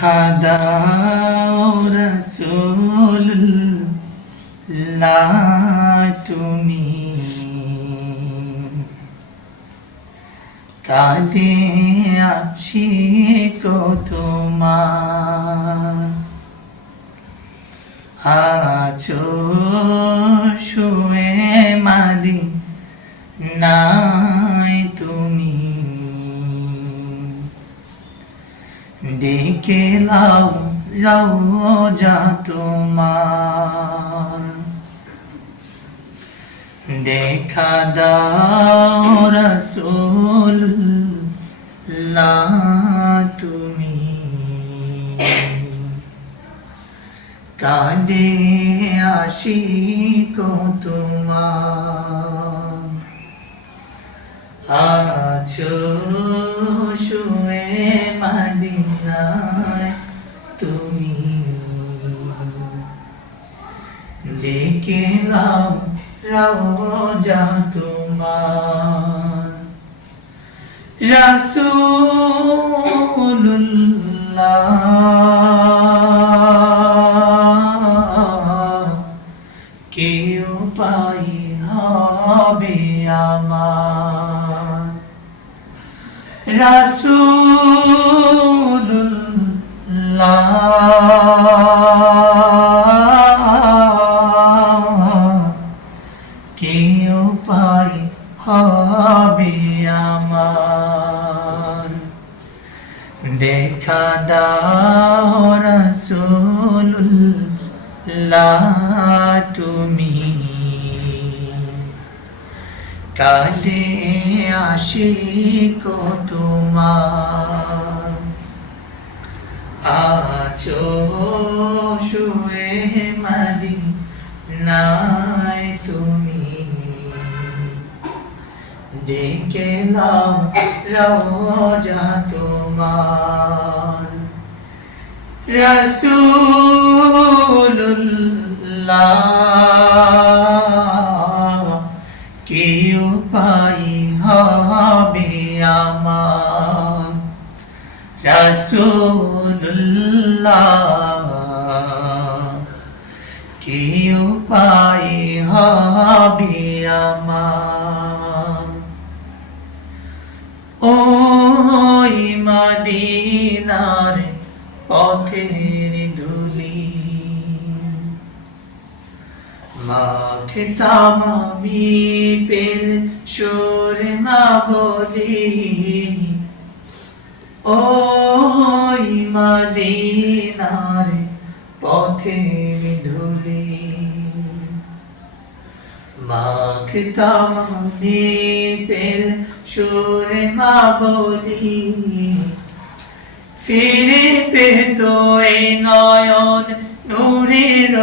দেখা দাও রসুল্লাহ তুমি কাঁদে আশিক তোমার। আছো লাও যাও যা তোমার। দেখা দাও রসুল তুমি। কাঁদে আসি কো তোমার। আছো শুয়ে মদিনায় তুমি। ডেকে লাও রাজা তোমার। রাসূলুল্লাহ। কেউ পাই হবে আমার। দেখা দাও রসুল্লাহ তুমি। কাঁদে আসি কো তোমার। আছো শুয়ে মাদি নাই তুমি। ডেকে নাও রওজা তোমার। রসুল্লাহ মাখতাম আমি পেল সুর মা বলি। ওই মদিনার পথের ধুলি মাখতাম আমি পেল সুর মা বলি। ফিরে পেত এই নয়ন, নূরের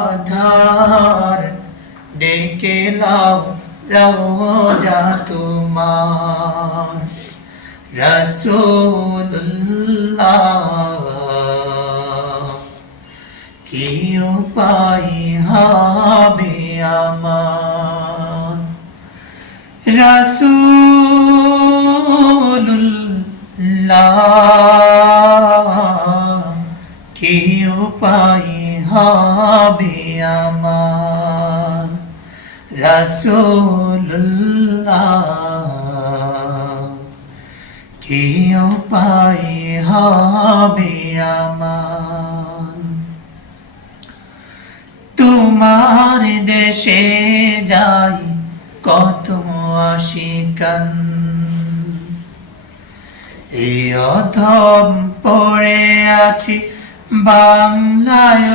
আধার। ডেকে লাও রওজা তোমার। রসুল্লাহ কি উপায় হবে আমার। রসুল্লাহ কি উপায় হবে আমার। রসুল্লাহ কি তোমার দেশে যাই কত আশিকান। এই অধম পড়ে আছি বাংলায়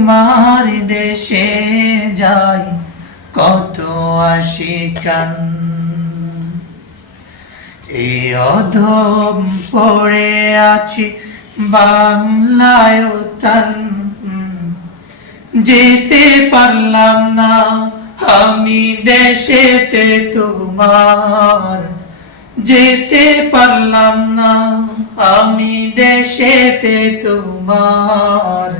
তোমার দেশে যাই, কত আশিকান। এই অধম পড়ে আছি বাংলায় তান যেতে পারলাম না আমি দেশেতে তোমার। যেতে পারলাম না আমি দেশেতে তোমার।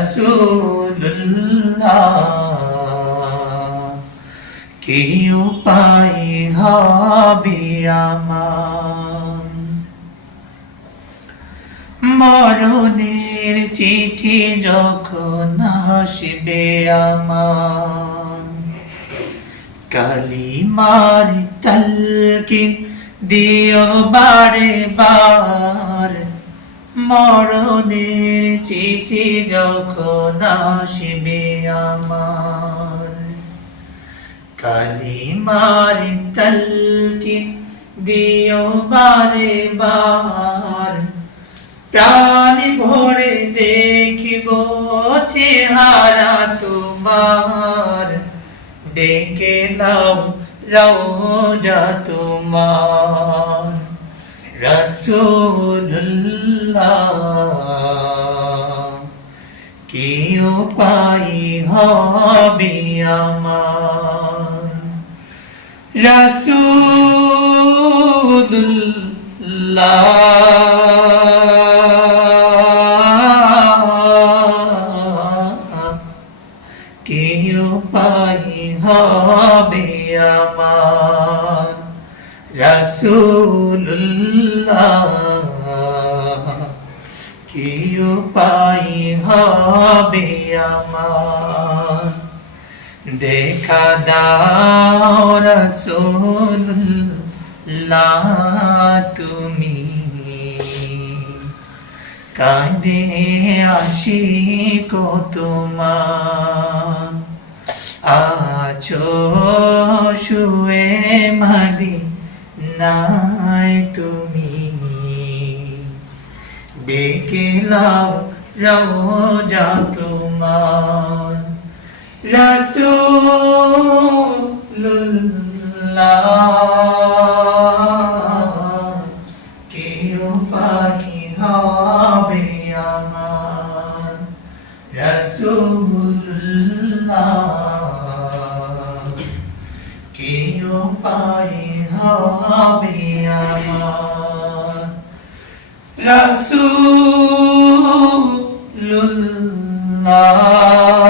রাসূলুল্লাহ, কি উপায় হবে আমার? মরণের চিঠি যখন আসবে আমার, কালিমার তালকিন দিও বারে বার মরণের চিঠি যখন আসবে আমার। কালিমার তালকিন দিও বারে বার। প্রাণ ভরে দেখিব চেহারা তোমার। ডেকে নাও রওজা তোমার। রসুল্লাহ কি উপায় হবে আমার। রাসূলুল্লাহ। কি উপায় হবে আমার। রাসূলুল্লাহ। হবে আমার। দেখা দাও রসুল্লাহ তুমি। কাঁদে আসি কো তোমার। আছো শুয়ে মাদি নাই তুমি। ডেকে লাও রওজা তোমার। রাসূলুল্লাহ কি উপায় হবে আমার। রাসূলুল্লাহ কি উপায় হবে আমার। রাসূলুল্লাহ